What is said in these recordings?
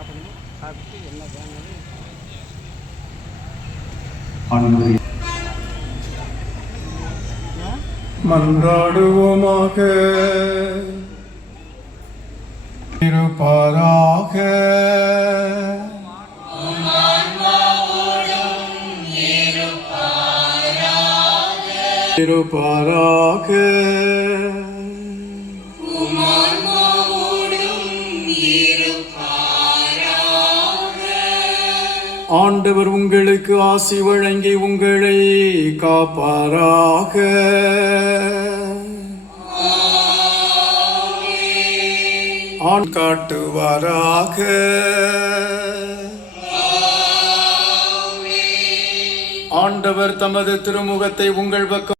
சாப்பிடணும். சாப்பிட்டு என்ன ஆண்டவரே மன்றாடுவோமாக. இருப்பாராக. இருப்பாராக. ஆண்டவர் உங்களுக்கு ஆசி வழங்கி உங்களை காப்பாராக. ஆண் காட்டுவாராக. ஆண்டவர் தமது திருமுகத்தை உங்கள் பக்கம்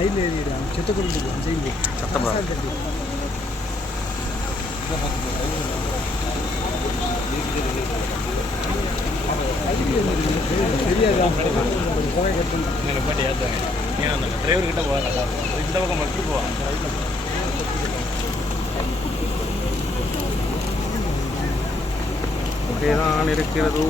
சைடில் ஏறிடுவாங்க செத்த கொண்டு சைடில் சத்தமாக தெரியாது. புகை கட்டு பாட்டி ஏற்றுவாங்க ஏன் அந்த டிரைவர் கிட்ட போக நல்லா இருக்கும் இந்த பக்கம் மட்டும் போவான் அப்படியேதான் இருக்கிறதோ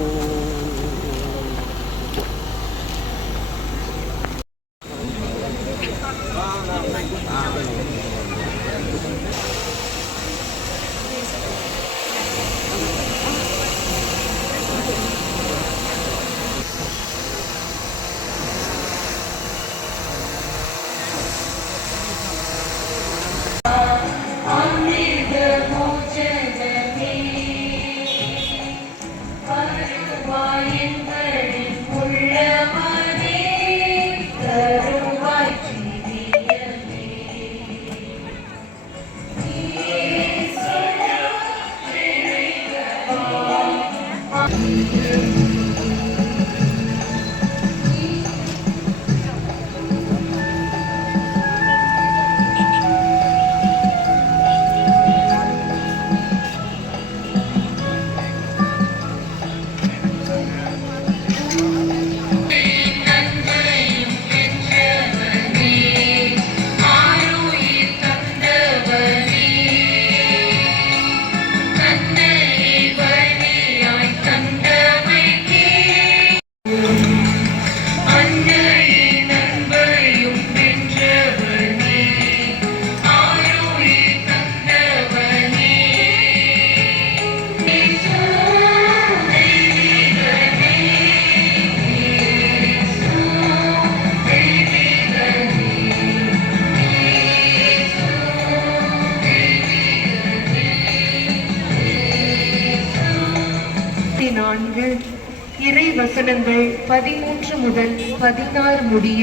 வசனங்கள் பதிமூன்று முதல் பதினாறு முடிய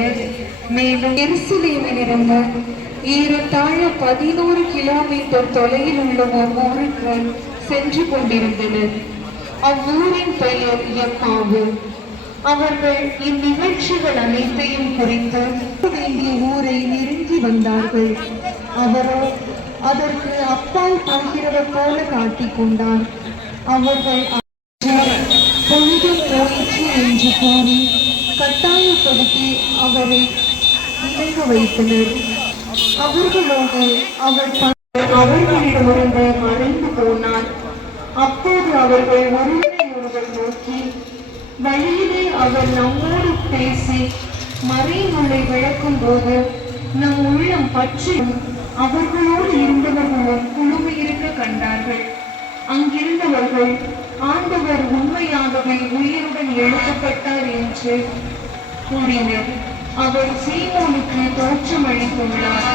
மேலும் எருசலேமிலிருந்து ஏறத்தாழ பதினோரு கிலோமீட்டர் தொலைவில் உள்ள ஒரு ஊருக்கு சென்று கொண்டிருந்தனர். அவ்வூரின் பெயர் எப்பாவு. அவர்கள் இந்நிகழ்ச்சிகள் அனைத்தையும் குறித்து வேண்டிய ஊரை நெருங்கி வந்தார்கள். அவரோ அதற்கு அப்பால் போகிறவர் போல காட்டிக் கொண்டார். அவர்கள் பொழுதும் போய் என்று கூறி கட்டாயப்படுத்தி அவரை இறங்க வைத்தனர். அவர்களோடு அவர் அவர்களிடமிருந்து மறைந்து போனார். அப்போது அவர்கள் ஒருவரை ஒருவர் நோக்கி வழியிலே அவர் நம்மோடு பேசி மறைநூலை விளக்கும் போது நம் உள்ளம் பற்றி அவர்களோடு இருந்தவர்களும் குழுமையிருக்க கண்டார்கள். அங்கிருந்தவர்கள் ஆண்டவர் உண்மையாகவே உயிருடன் எழுப்பப்பட்டார் என்று கூறினர். அவர் சீமோனுக்கு தோற்றமளித்துள்ளார்.